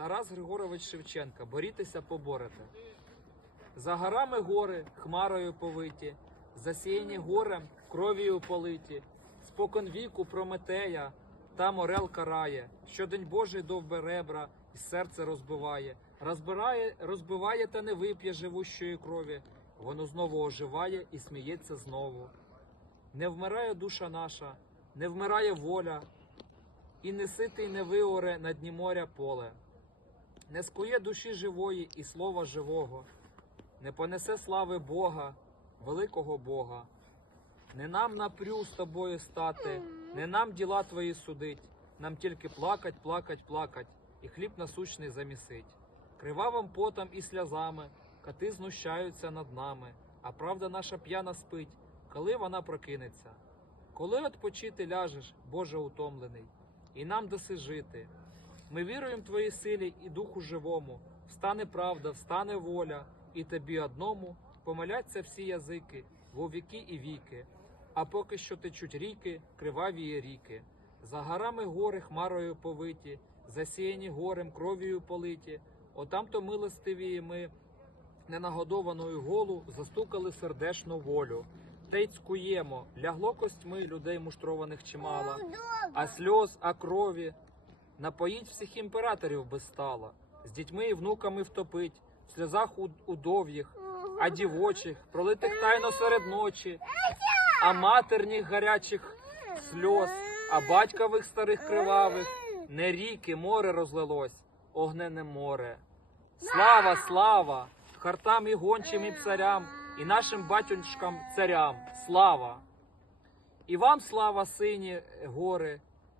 Тарас Григорович Шевченка, борітеся, поборете. За горами гори, хмарою повиті, засіяні горем, кров'ю политі, спокон віку Прометея, там орел карає, щодень Божий довбе ребра, і серце розбиває, розбирає, розбиває та не вип'є живущої крові, воно знову оживає і сміється знову. Не вмирає душа наша, не вмирає воля, і не ситий не виоре на дні моря поле, не скує душі живої і слова живого, не понесе слави Бога, великого Бога. Не нам напрю з тобою стати, не нам діла твої судить, нам тільки плакать, плакать, плакать, і хліб насущний замісить. Кривавим потом і сльозами кати знущаються над нами, а правда наша п'яна спить, коли вона прокинеться. Коли odpoчити ляжеш, Боже утомлений, і нам даси жити. Ми віруємо Твоїй силі і Духу живому, встане правда, встане воля, і тобі одному помоляться всі язики, во віки і віки. А поки що течуть ріки, кривавії ріки. За горами гори хмарою повиті, засіяні горем кров'ю политі. Отам-то милостивії ми, ненагодованою голу, застукали сердешну волю. Та й цкуємо, лягло костьми людей муштрованих чимало, а сльоз, а крові. Напоїть всіх імператорів би стало, з дітьми і внуками втопить, в сльозах удов'їх, а дівочих, пролитих тайно серед ночі, а матерніх гарячих сльоз, а батькових старих кривавих, не ріки, море розлилось, огнене море. Слава, слава! Хартам і гончим, і царям, і нашим батюшкам царям, слава! І вам слава, сині гори,